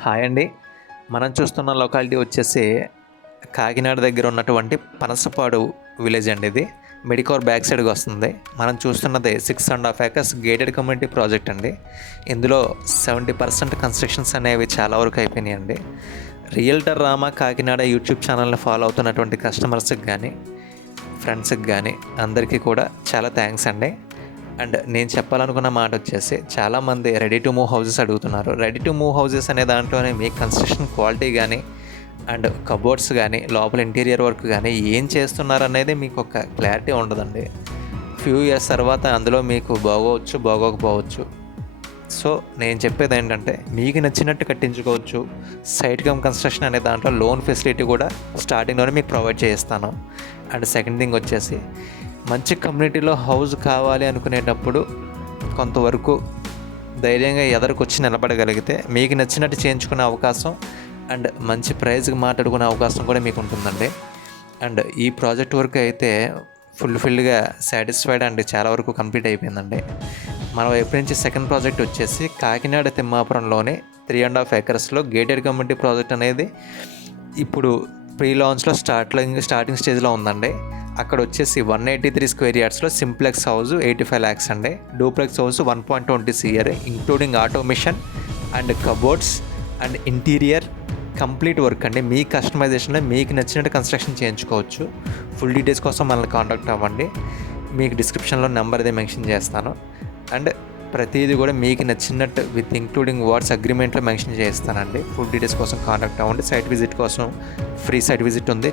Hi అండి. మనం చూస్తున్న లొకాలిటీ వచ్చేసి కాకినాడ దగ్గర ఉన్నటువంటి పనసపాడు విలేజ్ అండి ఇది. మెడికోర్ బ్యాక్ సైడ్‌గా వస్తుంది. మనం చూస్తున్నది 6½ ఏకర్స్ గేటెడ్ కమ్యూనిటీ ప్రాజెక్ట్ అండి. ఇందులో 70% కన్‌స్ట్రక్షన్స్ అనేవి చాలా వరకు అయిపోయినాయండి. రియల్టర్ రామా కాకినాడ యూట్యూబ్ ఛానల్‌ని ఫాలో అవుతున్నటువంటి కస్టమర్స్‌కి గానీ, ఫ్రెండ్స్‌కి గానీ అందరికీ కూడా చాలా థ్యాంక్స్ అండి. అండ్ నేను చెప్పాలనుకున్న మాట వచ్చేసి చాలామంది రెడీ టు మూవ్ హౌసెస్ అడుగుతున్నారు. రెడీ టు మూవ్ హౌసెస్ అనే దాంట్లోనే మీ కన్స్ట్రక్షన్ క్వాలిటీ కానీ అండ్ కబోర్డ్స్ కానీ లోపల ఇంటీరియర్ వర్క్ కానీ ఏం చేస్తున్నారనేది మీకు ఒక క్లారిటీ ఉండదండి. ఫ్యూ ఇయర్స్ తర్వాత అందులో మీకు బాగోవచ్చు, బాగోకపోవచ్చు. సో నేను చెప్పేది ఏంటంటే మీకు నచ్చినట్టు కట్టించుకోవచ్చు. సైట్ కమ్ కన్స్ట్రక్షన్ అనే దాంట్లో లోన్ ఫెసిలిటీ కూడా స్టార్టింగ్లోనే మీకు ప్రొవైడ్ చేస్తాను. అండ్ సెకండ్ థింగ్ వచ్చేసి మంచి కమ్యూనిటీలో హౌస్ కావాలి అనుకునేటప్పుడు కొంతవరకు ధైర్యంగా ఎదరికొచ్చి నిలబడగలిగితే మీకు నచ్చినట్టు చేయించుకునే అవకాశం అండ్ మంచి ప్రైజ్కి మాట్లాడుకునే అవకాశం కూడా మీకు ఉంటుందండి. అండ్ ఈ ప్రాజెక్ట్ వర్క్ అయితే ఫుల్ఫిల్గా సాటిస్ఫైడ్ అండ్ చాలా వరకు కంప్లీట్ అయిపోయిందండి. మన వైపు నుంచి సెకండ్ ప్రాజెక్ట్ వచ్చేసి కాకినాడ తిమ్మాపురంలోని 3½ ఏకర్స్లో గేటెడ్ కమ్యూనిటీ ప్రాజెక్ట్ అనేది ఇప్పుడు ప్రీ లాంచ్లో స్టార్టింగ్ స్టేజ్లో ఉందండి. అక్కడ వచ్చేసి 183 స్క్వేర్ యార్డ్స్లో సింప్లెక్స్ హౌస్ 85 lakhs అండి. Duplex house 1.20 CR including automation and cupboards and interior complete work అండి. మీ కస్టమైజేషన్లో మీకు నచ్చినట్టు కన్స్ట్రక్షన్ చేయించుకోవచ్చు. ఫుల్ డీటెయిల్స్ కోసం మనల్ని కాంటాక్ట్ అవ్వండి. మీకు డిస్క్రిప్షన్లో నెంబర్ అదే మెన్షన్ చేస్తాను. అండ్ ప్రతిదీ కూడా మీకు నచ్చినట్టు విత్ ఇంక్లూడింగ్ వాట్స్ అగ్రిమెంట్లో మెన్షన్ చేస్తానండి. ఫుల్ డీటెయిల్స్ కోసం కాంటాక్ట్ అవ్వండి. సైట్ విజిట్ కోసం ఫ్రీ సైట్ విజిట్ ఉంది.